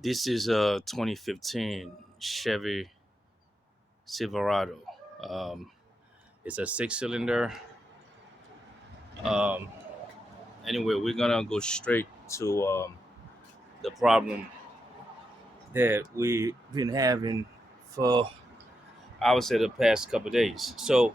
This is a 2015 Chevy Silverado. Um, it's a six-cylinder. Um, anyway, we're gonna go straight to the problem that we've been having for, I would say, the past couple of days. So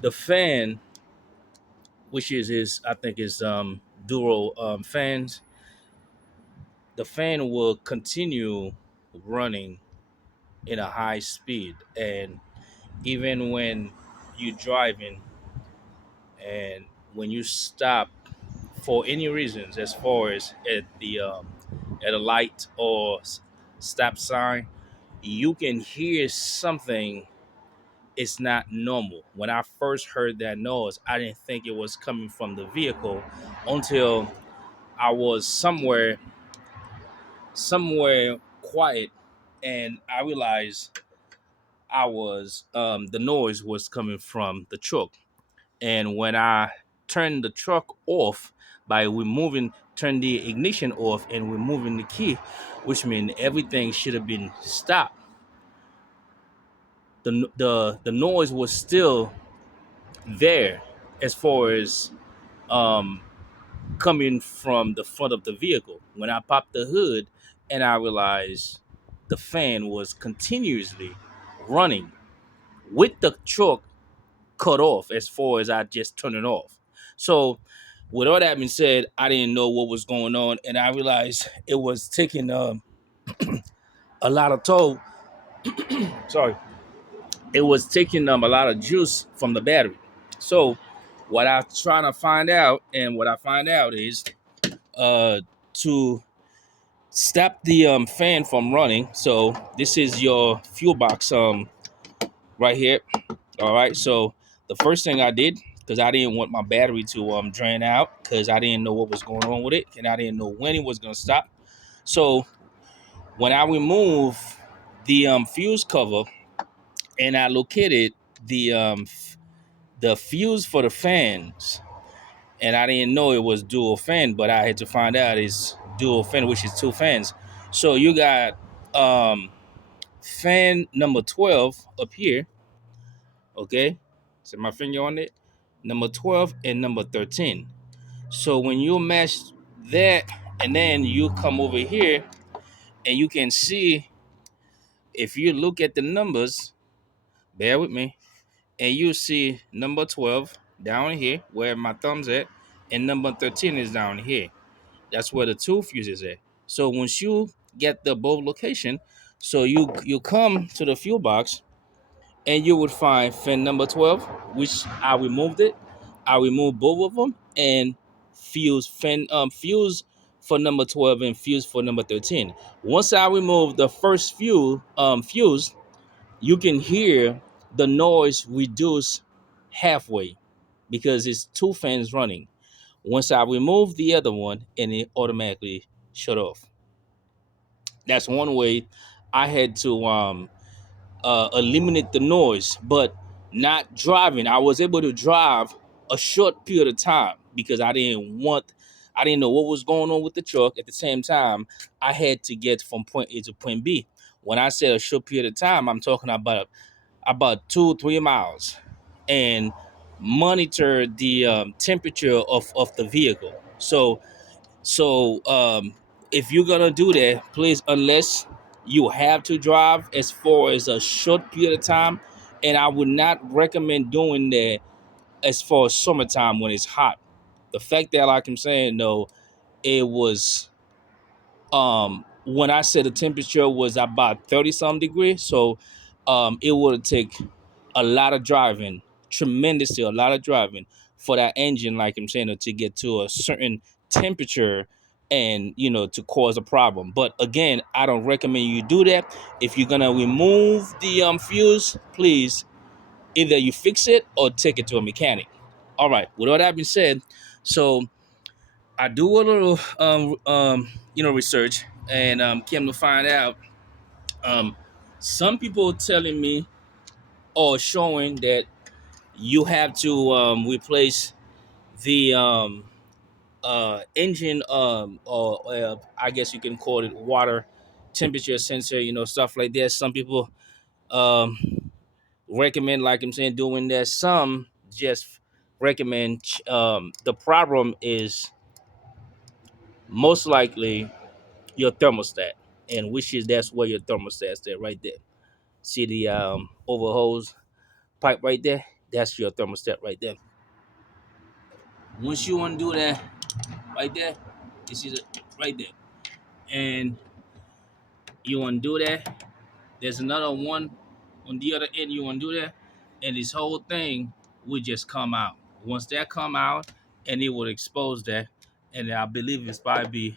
the fan, which is I think is dual fans, the fan will continue running in a high speed, and even when you're driving and when you stop for any reasons, as far as at a light or stop sign, you can hear something. It's not normal. When I first heard that noise, I didn't think it was coming from the vehicle until I was somewhere quiet, and I realized the noise was coming from the truck. And when I turned the truck off by removing turn the ignition off and removing the key, which means everything should have been stopped, the noise was still there, as far as um coming from the front of the vehicle. When I popped the hood, and I realized the fan was continuously running with the truck cut off, as far as I just turned it off. So, with all that being said, I didn't know what was going on, and I realized it was taking a lot of toll. Sorry, it was taking a lot of juice from the battery. So, what I trying to find out, and what I find out is to stop the fan from running. So, this is your fuel box right here. All right. So the first thing I did, because I didn't want my battery to drain out, because I didn't know what was going on with it, and I didn't know when it was gonna stop. So when I removed the fuse cover, and I located the the fuse for the fans, and I didn't know it was dual fan, but I had to find out it's dual fan, which is two fans. So you got um fan number 12 up here. Okay, set my finger on it. Number 12 and number 13. So when you match that, and then you come over here, and you can see, if you look at the numbers, bear with me, and you see number 12 down here where my thumb's at, and number 13 is down here. That's where the two fuses at. So once you get the both location, so you come to the fuel box, and you would find fin number 12, which I removed it. I removed both of them, and fuse for number 12 and fuse for number 13. Once I remove the first fuse, you can hear the noise reduce halfway, because it's two fans running. Once I remove the other one, and it automatically shut off. That's one way I had to eliminate the noise, but not driving. I was able to drive a short period of time, because I didn't know what was going on with the truck. At the same time, I had to get from point A to point B. When I say a short period of time, I'm talking about 2 3 miles, and monitor the temperature of the vehicle. So if you're gonna do that, please, unless you have to drive as far as a short period of time, and I would not recommend doing that as far as summertime when it's hot. The fact that, like I'm saying, though, it was when I said the temperature was about 30 some degrees, so it would take a lot of driving, tremendously a lot of driving, for that engine, like I'm saying, to get to a certain temperature, and to cause a problem. But again, I don't recommend you do that. If you're gonna remove the fuse, please, either you fix it or take it to a mechanic. All right, with all that being said, so I do a little research, and came to find out, um some people telling me, or showing, that you have to replace the engine or I guess you can call it water temperature sensor, stuff like that. Some people um recommend, like I'm saying, doing that. Some just recommend the problem is most likely your thermostat, and which is that's where your thermostat's there right there. See the over hose pipe right there? That's your thermostat right there. Once you undo that right there, you see it right there. And you undo that, there's another one on the other end, you undo that, and this whole thing would just come out. Once that come out, and it would expose that, and I believe it's probably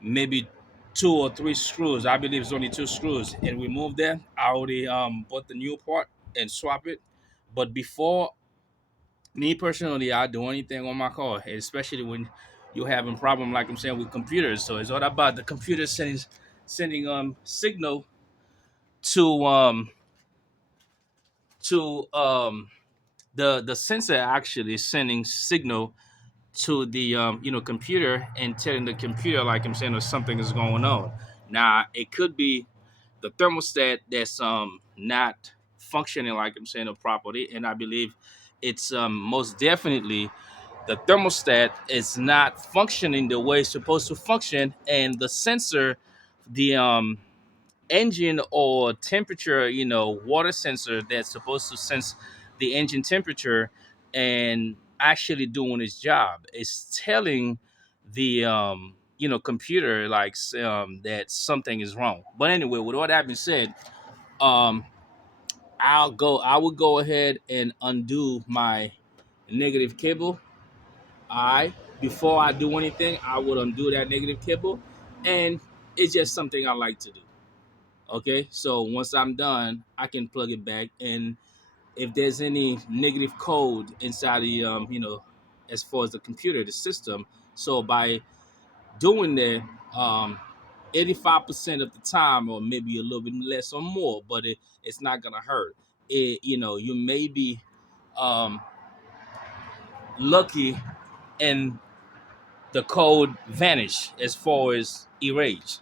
maybe two or three screws. I believe it's only two screws. And remove that. I already bought the new part and swap it. But before me personally, I do anything on my car, especially when you're having problem, like I'm saying, with computers. So it's all about the computer sending signal to to the sensor actually sending signal to the computer and telling the computer, like I'm saying, if something is going on. Now it could be the thermostat that's not functioning, like I'm saying, properly, and I believe it's most definitely the thermostat is not functioning the way it's supposed to function, and the sensor, the engine or temperature, water sensor that's supposed to sense the engine temperature and actually doing its job. It's telling the computer like that something is wrong. But anyway, with all that being said, um I would go ahead and undo my negative cable. I Before I do anything, I would undo that negative cable, and it's just something I like to do. Okay, so once I'm done, I can plug it back, and if there's any negative code inside the as far as the computer, the system, so by doing that, 85% of the time, or maybe a little bit less or more, but it's not gonna hurt. You may be um, lucky and the code vanish as far as erase.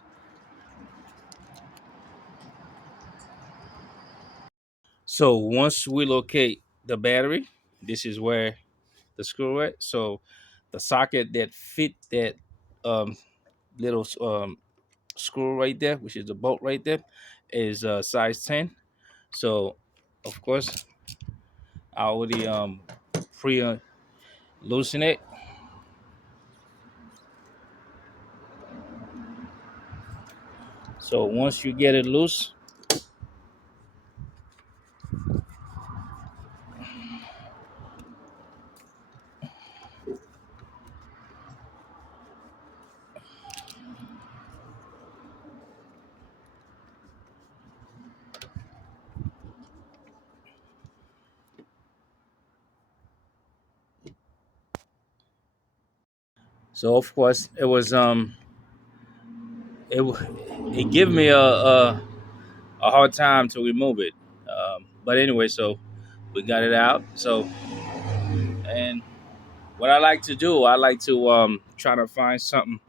So once we locate the battery, this is where the screw at. So the socket that fit that um, little screw right there, which is the bolt right there, is size 10. So of course I already pre loosen it. So once you get it loose, so of course it it gave me a hard time to remove it. But anyway, so we got it out. So and what I like to do, I like to try to find something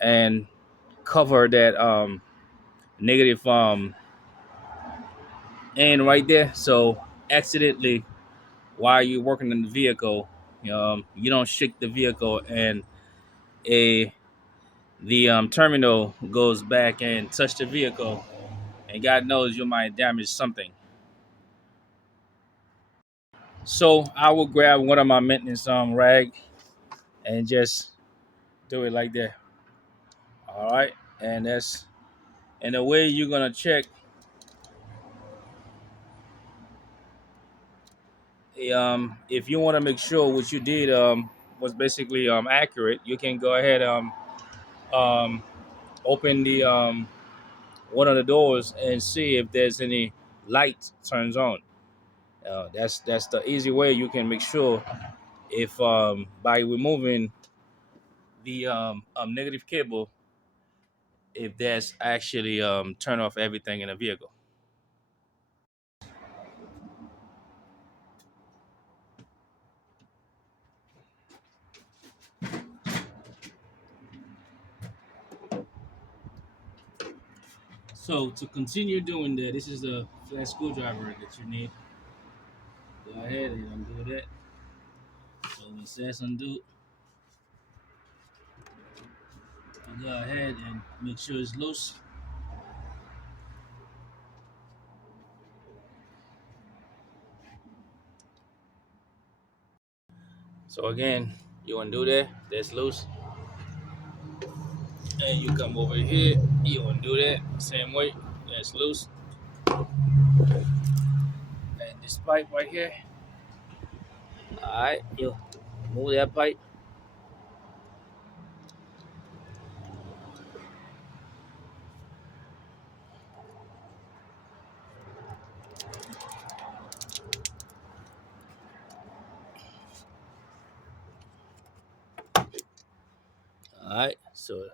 and cover that negative end right there. So accidentally, while you're working in the vehicle, you don't shake the vehicle and a the terminal goes back and touch the vehicle, and God knows you might damage something. So I will grab one of my maintenance rag and just do it like that. All right, and that's and the way you're gonna check. If you want to make sure what you did was basically accurate, you can go ahead um, open the one of the doors and see if there's any light turns on. That's the easy way you can make sure if by removing the negative cable, if that's actually turn off everything in a vehicle. So to continue doing that, this is the flat screwdriver that you need. Go ahead and undo that. So when it says undo, you go ahead and make sure it's loose. So again, you undo that, that's loose. And you come over here, you undo that, same way, that's loose. And this pipe right here, alright, you move that pipe. Alright, so,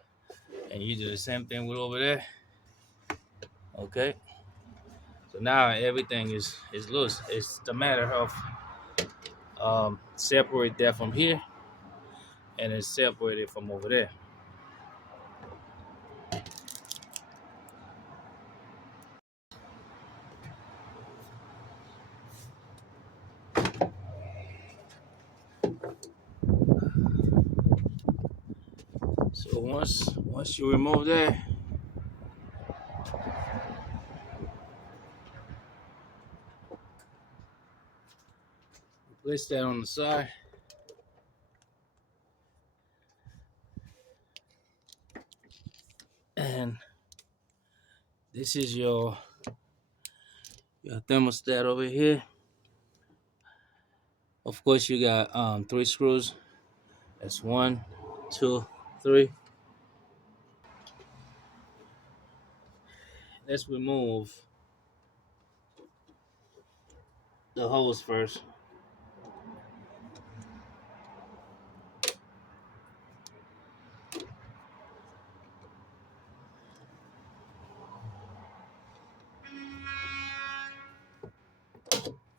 and you do the same thing with over there. Okay, so now everything is loose. It's the matter of separate that from here, and then separate it from over there. So once you remove that, place that on the side. And this is your thermostat over here. Of course, you got 3 screws. That's 1, 2, 3. Let's remove the hose first.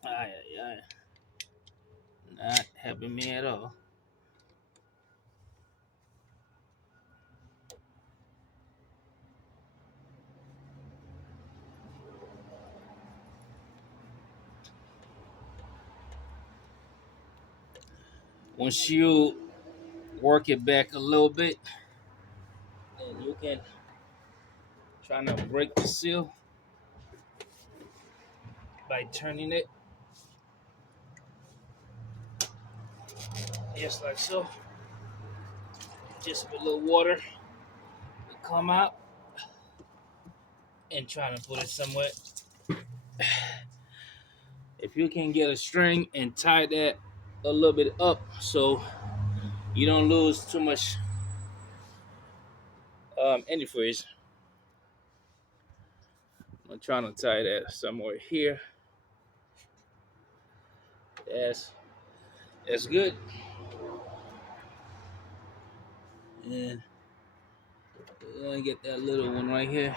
Aye, aye, aye. Not helping me at all. Once you work it back a little bit, then you can try to break the seal by turning it just like so. Just with a little water to come out and try to put it somewhere. If you can get a string and tie that a little bit up so you don't lose too much antifreeze. I'm trying to tie that somewhere here. That's good. And we're gonna get that little one right here.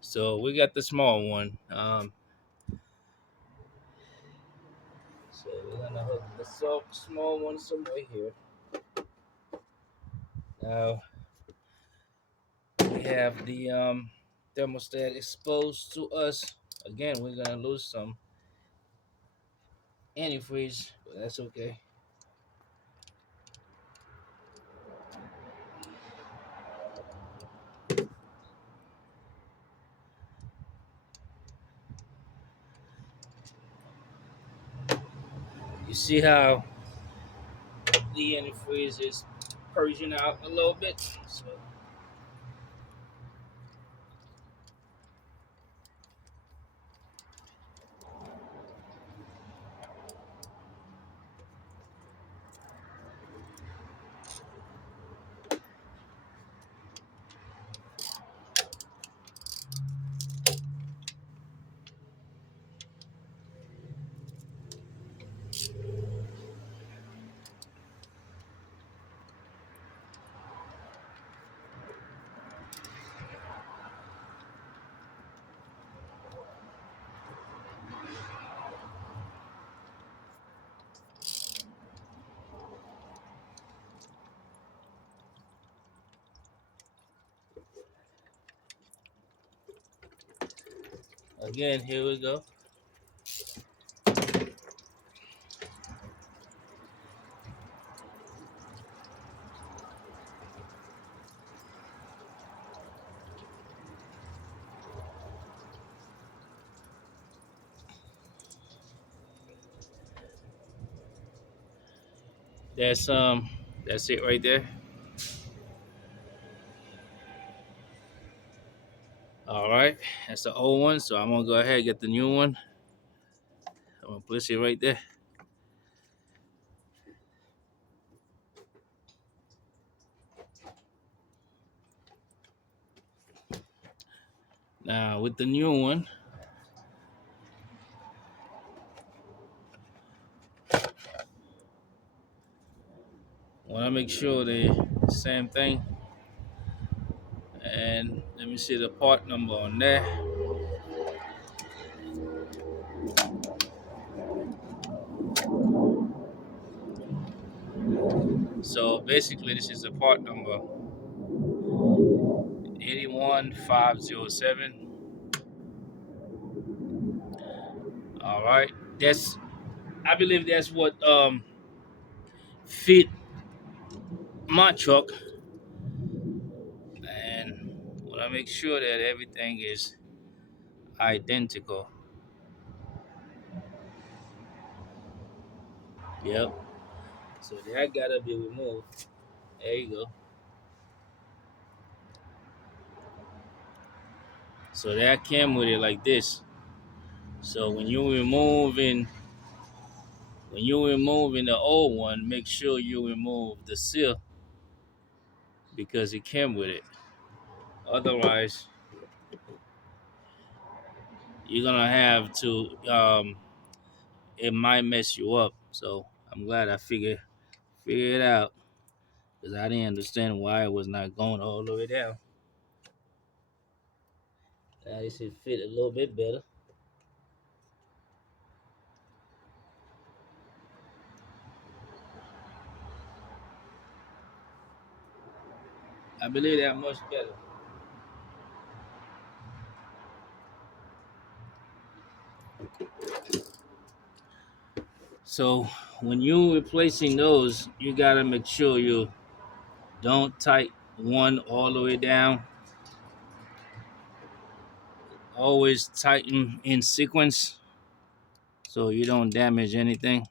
So we got the small one. So we're gonna hook the small one somewhere here. Now we have the thermostat exposed to us. Again, we're gonna lose some antifreeze, but that's okay. You see how the antifreeze is purging out a little bit. So again, here we go. That's that's it right there. All right, that's the old one. So I'm gonna go ahead and get the new one. I'm gonna place it right there. Now with the new one, I wanna make sure they same thing. And let me see the part number on there. So basically, this is the part number 81507. All right, that's I believe that's what fit my truck, and want to make sure that everything is identical. Yep. So that gotta be removed. There you go. So that came with it like this. So when you removing the old one, make sure you remove the seal because it came with it. Otherwise, you're gonna have to it might mess you up. So I'm glad I figured it out because I didn't understand why it was not going all the way down. Now this should fit a little bit better. I believe that much better. So when you replacing those, you gotta make sure you don't tighten one all the way down. Always tighten in sequence so you don't damage anything.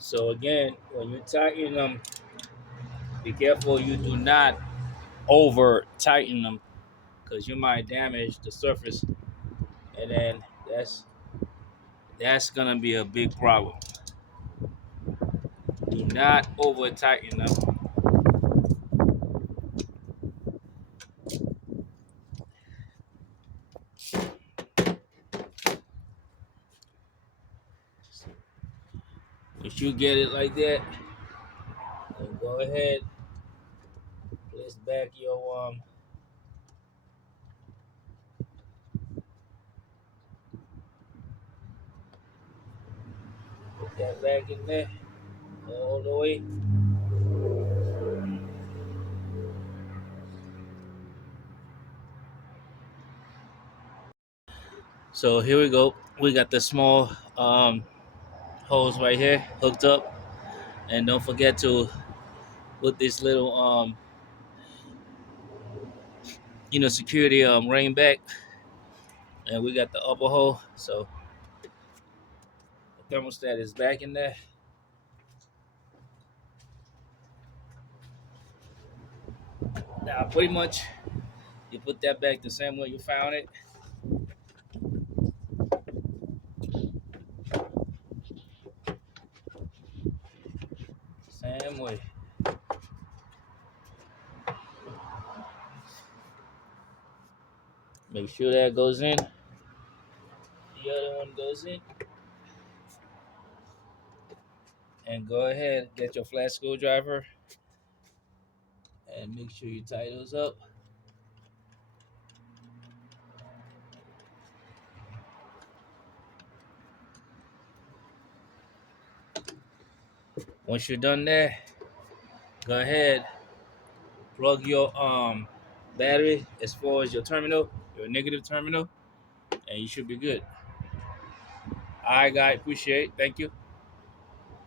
So again, when you tighten them, be careful you do not over tighten them because you might damage the surface, and then that's gonna be a big problem. Do not over tighten them. Once you get it like that, then go ahead, place back your put that back in there all the way. So here we go. We got the small hose right here hooked up, and don't forget to put this little security ring back, and we got the upper hole. So the thermostat is back in there. Now pretty much you put that back the same way you found it. Same way. Make sure that goes in. The other one goes in. And go ahead, get your flat screwdriver and make sure you tie those up. Once you're done there, go ahead, plug your battery as far as your terminal, your negative terminal, and you should be good. All right, guys, appreciate it. Thank you.